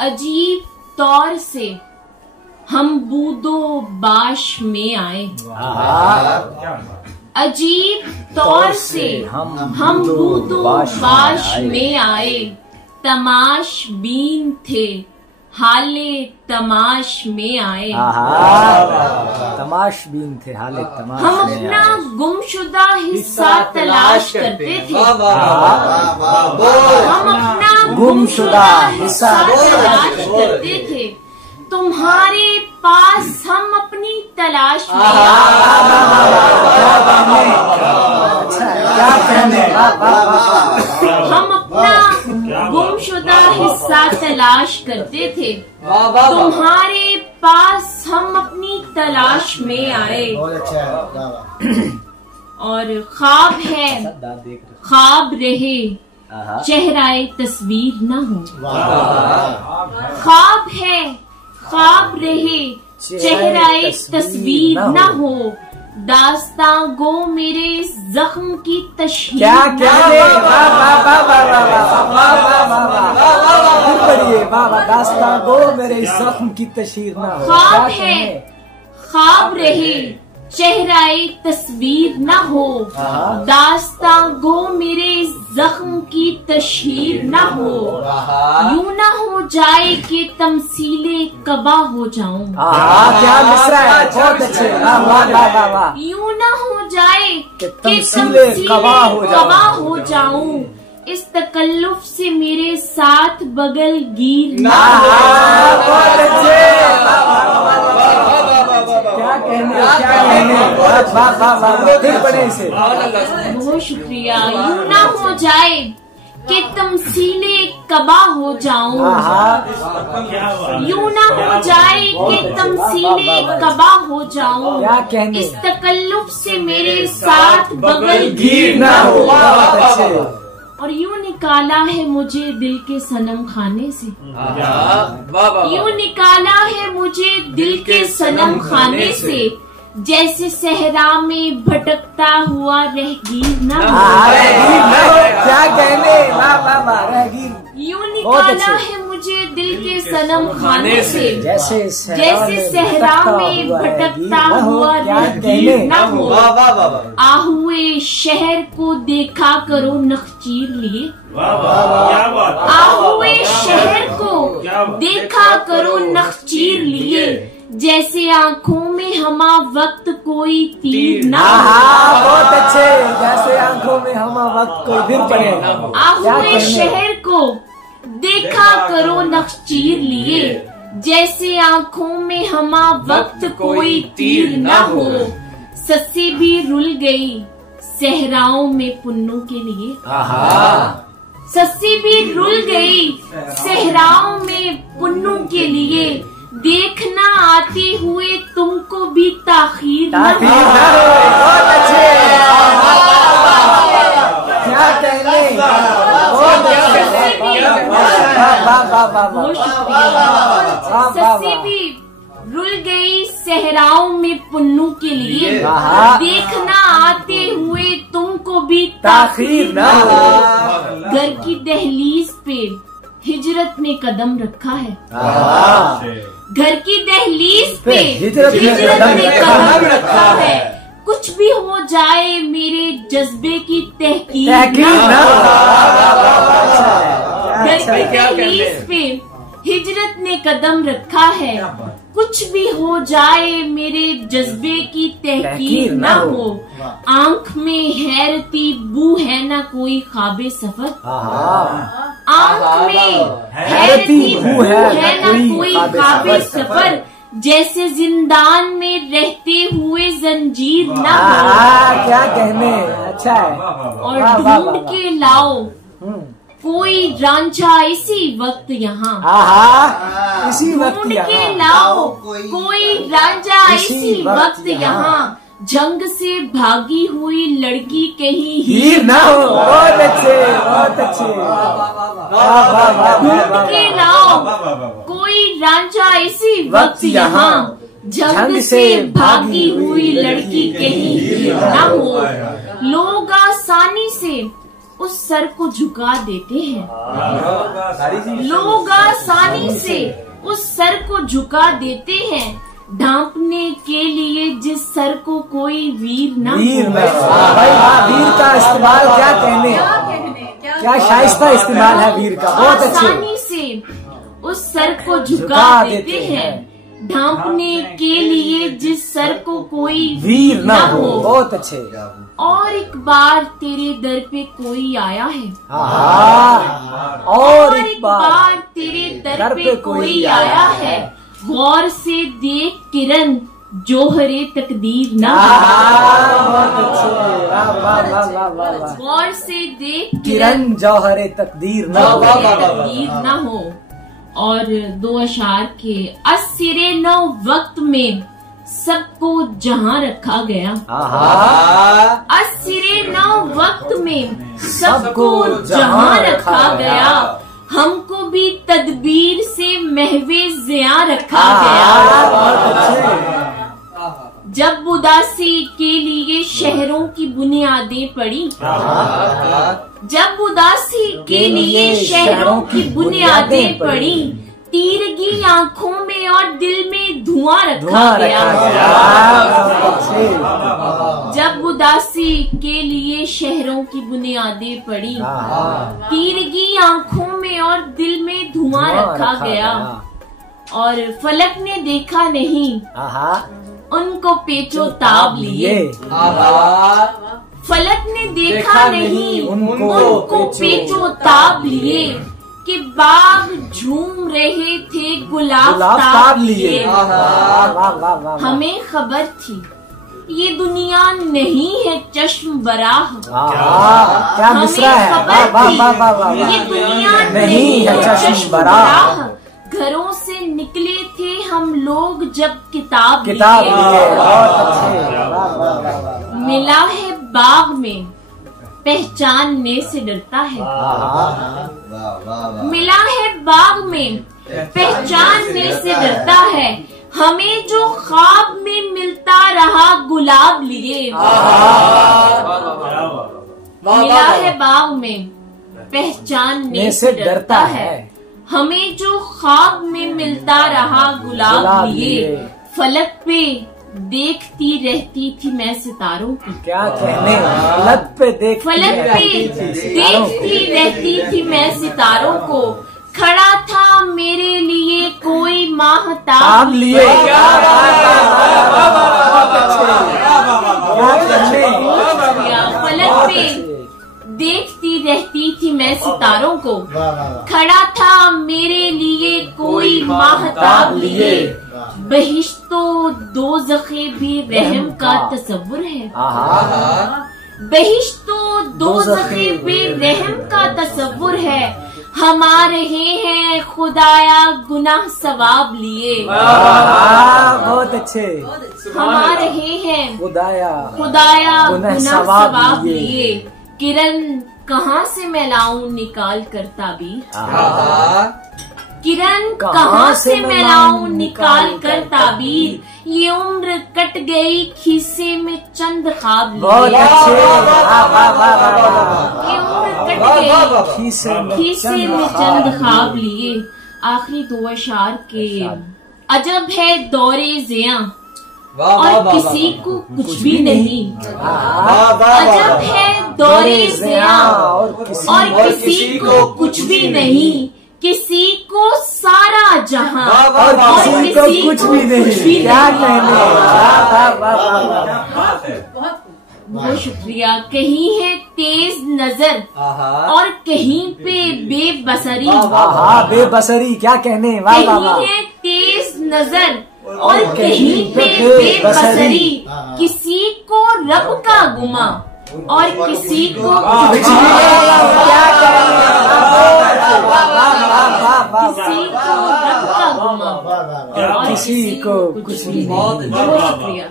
अजीब तौर से हम बूदो बाश में आए। अजीब तौर से हम बूदो बाश में आए। तमाश बीन थे हाले तमाश में आए। तमाश बीन थे हाले तमाश हम अपना गुमशुदा हिस्सा तलाश करते थे। हम अपना गुमशुदा हिस्सा तलाश करते थे। तुम्हारे पास हम अपनी तलाश में हम अपना गुमशुदा हिस्सा तलाश करते थे। तुम्हारे पास हम अपनी तलाश में आए। और ख्वाब है ख्वाब रहे चेहराए तस्वीर न हो। ख्वाब है ख्वाब रहे चेहराए तस्वीर न हो। दास्तां गो मेरे जख्म की तशहीर दास्तां गो मेरे जख्म की तशहीर न हो। ख्वाब है ख्वाब रहे चेहराए तस्वीर न हो। दास्तां गो मेरे जख्म की तशहीर न हो। यूं न हो जाए कि तमसीले कबा हो जाऊं। क्या मिसरा है, बहुत अच्छे। यूं न हो जाए कि तमसीले कबा हो जाऊं। इस तकल्लुफ से मेरे साथ बगल गिर ना हो। क्या कहने बहुत शुक्रिया। यूं ना हो जाए कि तमसीले कबा हो जाऊं। यूं ना हो जाए कि तमसीले कबा हो जाऊं। इस तकल्लुफ से मेरे साथ बगल गिर ना हो। और यूं निकाला है मुझे दिल के सनम खाने से। यूं निकाला है मुझे दिल के सनम खाने से। जैसे सहरा में भटकता हुआ रहगीर न हो। क्या कहने, रहगीर। यूं निकाला है मुझे दिल के सनम खाने से। जैसे सहरा में भटकता हुआ रहगीर न हो। आहुए शहर को देखा करो नखचीर लिए। आहुए शहर को देखा करो नखचीर लिए। जैसे आंखों में हमा वक्त कोई तीर ना हो। बहुत अच्छे। जैसे आंखों में हमा वक्त कोई दिन पड़े। आहुए शहर को देखा करो नखचीर लिए। जैसे आंखों में हमा वक्त कोई तीर ना हो। सस्सी भी रुल गई सहराओं में पुन्नू के लिए। सस्सी भी रुल गई सहराओं में पुन्नू के लिए। देखना आते हुए तुमको भी ताखीर न हो। बहुत अच्छे। क्या कहने, सस्सी भी रुल गई सहराओं में पुन्नू के लिए। देखना आते हुए तुमको भी ताखीर न हो। घर की दहलीज पे हिजरत ने कदम रखा है। घर की दहलीज पे हिजरत ने कदम रखा है। कुछ भी हो जाए मेरे जज्बे की तहकीर न हो। घर की दहलीज पे हिजरत ने कदम रखा है। कुछ भी हो जाए मेरे जज्बे की तहकीर न हो। आंख में हैरती बू है ना कोई ख्वाबे सफर। आंख में हैरती बू है ना कोई ख्वाबे सफर। जैसे जिंदान में रहते हुए जंजीर न हो। क्या कहने, अच्छा है। और ढूंढ के लाओ कोई रांझा इसी वक्त यहाँ। इसी वक्त ढूंढ के लाओ कोई रांझा इसी वक्त यहाँ। जंग से भागी हुई लड़की कहीं हीर न हो। बहुत अच्छे, बहुत अच्छे। ढूंढ के लाओ कोई रांझा इसी वक्त यहाँ। जंग से भागी हुई लड़की कहीं हीर न हो। लोग आसानी से उस सर को झुका देते हैं। लोग आसानी से उस सर को झुका देते हैं, ढांपने के लिए जिस सर को कोई वीर न हो। भाई वीर का इस्तेमाल क्या कहने, क्या शाइस्ता इस्तेमाल है वीर का, बहुत अच्छे। आसानी से उस सर को झुका देते हैं, ढांपने के लिए जिस सर को कोई वीर न हो। बहुत अच्छे। और एक बार तेरे दर पे कोई आया है, और एक बार तेरे दर पे कोई आया है, गौर से देख किरण जोहरे तकदीर न हो। गौर से देख किरण जौहरे तकदीर न हो। और 2 अशार के अस्सिरे नौ वक्त में सबको जहां रखा गया। अस्सिरे नौ वक्त में सबको जहां रखा गया, हमको भी तदबीर से महवे ज़िया रखा गया। जब उदासी के लिए शहरों की बुनियादें पड़ी, जब उदासी के लिए शहरों की बुनियादें पड़ी, तीरगी आंखों में और दिल में धुआं रखा गया। जब उदासी के लिए शहरों की बुनियादें पड़ी, तीरगी आंखों में और दिल में धुआं रखा गया। और फलक ने देखा नहीं उनको पेचो ताब लिए। फलक ने देखा नहीं उनको पेचो ताब लिए, कि बाग झूम रहे थे गुलाब ताब लिए। हमें खबर थी ये दुनिया नहीं है चश्म बराह। हमें खबर थी ये दुनिया नहीं है चश्म बराह। घरों से निकले थे हम लोग जब किताब लिए। मिला है बाग में पहचानने से डरता है। मिला है बाग में पहचानने से डरता है, हमें जो ख्वाब में मिलता रहा गुलाब लिए। मिला है बाग में पहचानने से डरता है, हमें जो ख्वाब में मिलता रहा गुलाब लिए। फलक पे देखती रहती थी मैं सितारों की। क्या कहने, फलक पे देखती रहती थी मैं सितारों को, खड़ा था मेरे लिए कोई माहताब लिए। फलक पे देखती रहती थी मैं सितारों को, खड़ा था मेरे लिए कोई माहताब लिए। बहिश्तो दोज़खे भी रहम का तसव्वुर है। बहिश्तो दोज़खे भी रहम का तसव्वुर है, हम आ रहे हैं खुदाया गुनाह सवाब लिए। बहुत अच्छे। हम आ रहे हैं खुदाया गुनाह सवाब लिए। किरण कहाँ से मैं लाऊं निकाल कर ताबीर। किरण कहाँ से मैं लाऊं निकाल कर ताबीर, ये उम्र कट गई खीसे में चंद ख्वाब लिए। ये उम्र कट गई खीसे में चंद ख्वाब लिए। आखिरी 2 अशार के अजब है दौरे ज़िया और किसी को कुछ भी नहीं। अजब है दौरे ज़िया और किसी को कुछ भी नहीं, किसी को सारा जहां और किसी को कुछ भी नहीं। क्या कहने। बहुत शुक्रिया। कहीं है तेज नजर और कहीं पे बेबसरी। बेबसरी क्या कहने। कहीं है तेज नजर और कहीं पे बेबसरी, किसी को रब का गुमा और किसी को कुछ किसी को कुछ भी। बहुत शुक्रिया।